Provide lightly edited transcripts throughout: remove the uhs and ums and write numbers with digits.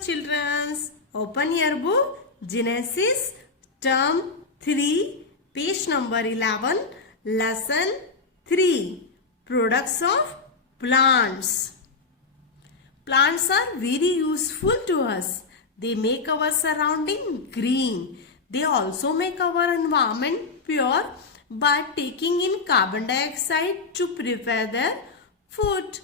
childrens. Open your book Genesis term 3 page number 11 lesson 3 products of plants. Plants are very useful to us. They make our surrounding green. They also make our environment pure by taking in carbon dioxide to prepare their food.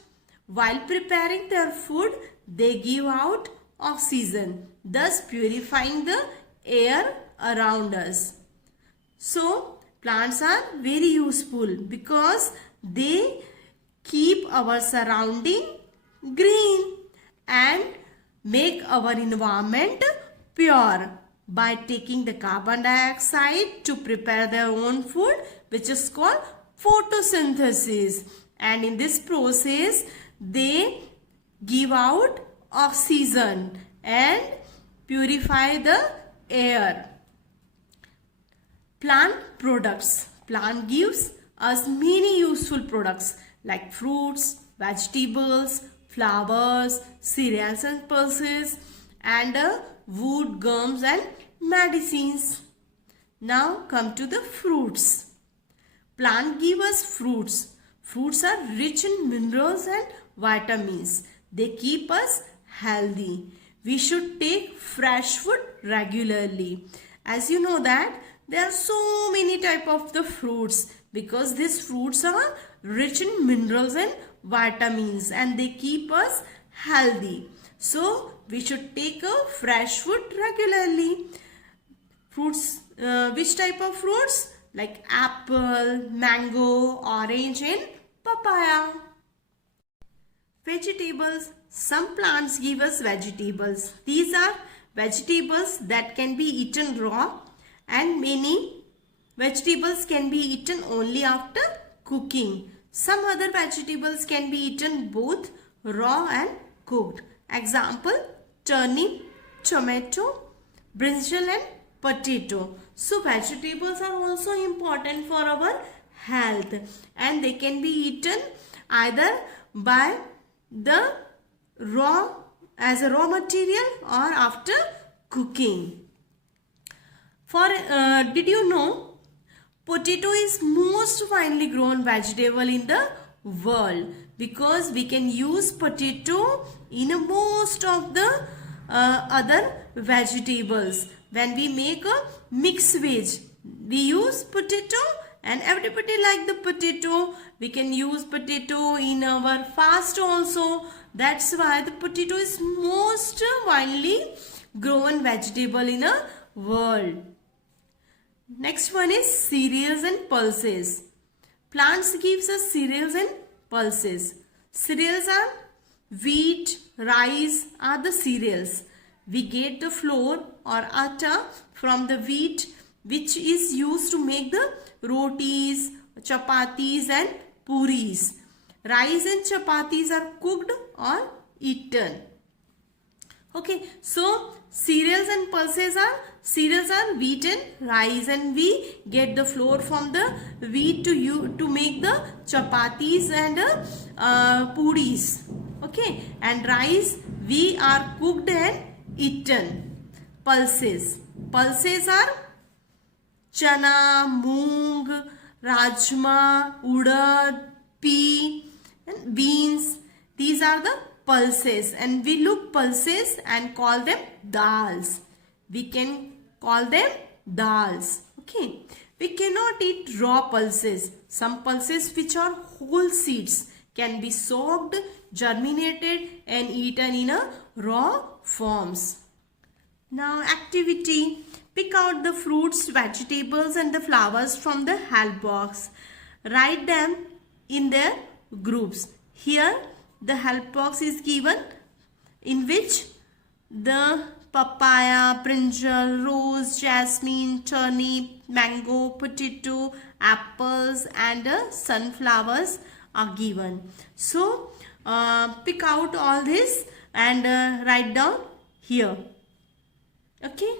While preparing their food, they give out oxygen, thus purifying the air around us. So, plants are very useful because they keep our surrounding green and make our environment pure by taking the carbon dioxide to prepare their own food, which is called photosynthesis. And in this process, they give out oxygen and purify the air. Plant products. Plant gives us many useful products like fruits, vegetables, flowers, cereals and pulses, and wood, gums and medicines. Now come to the fruits. Plant give us fruits. Fruits are rich in minerals and vitamins. They keep us healthy. We should take fresh food regularly. As you know that there are so many type of the fruits because these fruits are rich in minerals and vitamins and they keep us healthy. So we should take a fresh food regularly. Fruits, which type of fruits? Like apple, mango, orange and papaya. Vegetables. Some plants give us vegetables. These are vegetables that can be eaten raw and many vegetables can be eaten only after cooking. Some other vegetables can be eaten both raw and cooked. Example, turnip, tomato, brinjal and potato. So vegetables are also important for our health and they can be eaten either by the raw as a raw material or after cooking. Did you know potato is most finely grown vegetable in the world because we can use potato in most of the other vegetables. When we make a mixed veg, we use potato and everybody like the potato. We can use potato in our fast also. That's why the potato is most widely grown vegetable in the world. Next one is cereals and pulses. Plants gives us cereals and pulses. Cereals are wheat, rice are the cereals. We get the flour or atta from the wheat which is used to make the rotis, chapatis and puris. Rice and chapatis are cooked or eaten. Okay, so cereals and pulses are wheat and rice and we get the flour from the wheat to make the chapatis and puris. Okay, and rice we are cooked and eaten. Pulses are chana, moong, rajma, urad, pea and beans. These are the pulses and we look pulses and call them dals. We can call them dals. Okay. We cannot eat raw pulses. Some pulses which are whole seeds can be soaked, germinated and eaten in a raw forms. Now activity. Pick out the fruits, vegetables and the flowers from the help box. Write them in their groups. Here the help box is given in which the papaya, brinjal, rose, jasmine, turnip, mango, potato, apples and sunflowers are given. So pick out all this and write down here. Okay.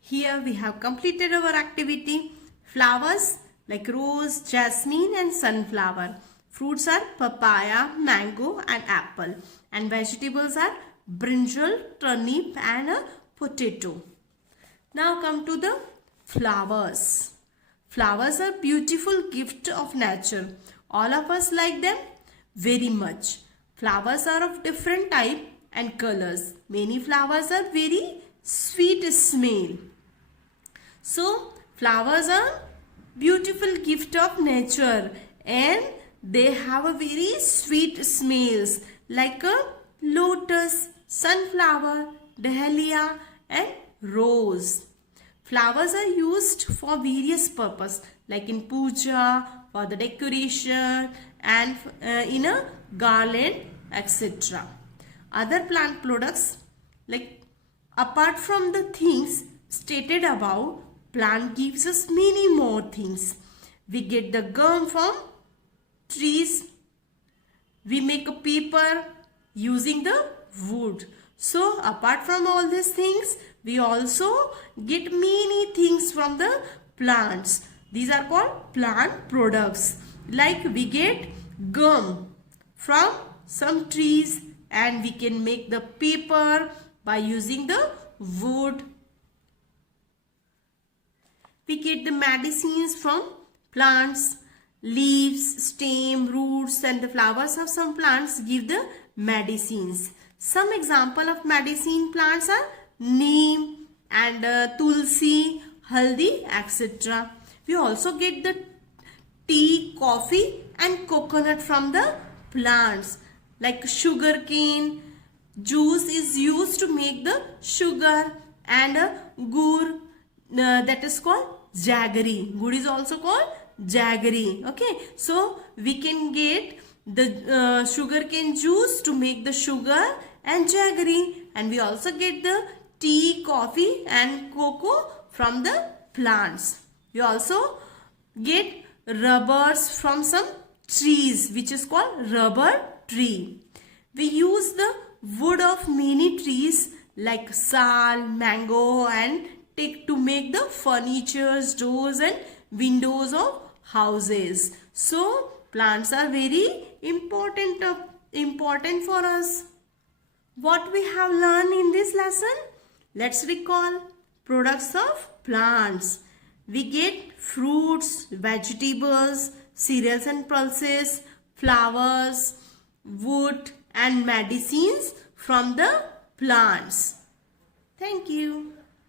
Here we have completed our activity. Flowers like rose, jasmine and sunflower. Fruits are papaya, mango and apple. And vegetables are brinjal, turnip and a potato. Now come to the flowers. Flowers are beautiful gift of nature. All of us like them very much. Flowers are of different type and colors. Many flowers are very sweet smell. So flowers are beautiful gift of nature and they have a very sweet smells like a lotus, sunflower, dahlia and rose. Flowers are used for various purpose like in puja, for the decoration and in a garland, etc. Other plant products, like apart from the things stated above, plant gives us many more things. We get the gum from trees. We make a paper using the wood. So apart from all these things, we also get many things from the plants. These are called plant products. Like we get gum from some trees and we can make the paper by using the wood. We get the medicines from plants, leaves, stem, roots and the flowers of some plants give the medicines. Some example of medicine plants are neem and tulsi, haldi, etc. We also get the tea, coffee and coconut from the plants. Like sugar cane juice is used to make the sugar and gur that is called jaggery. Gur is also called jaggery. Okay, so we can get the sugar cane juice to make the sugar and jaggery, and we also get the tea, coffee and cocoa from the plants. We also get rubbers from some trees which is called rubber tree. We use the wood of many trees like sal, mango and teak to make the furnitures, doors and windows of houses. So plants are very important for us. What we have learned in this lesson? Let's recall products of plants. We get fruits, vegetables, cereals and pulses, flowers, wood and medicines from the plants. Thank you.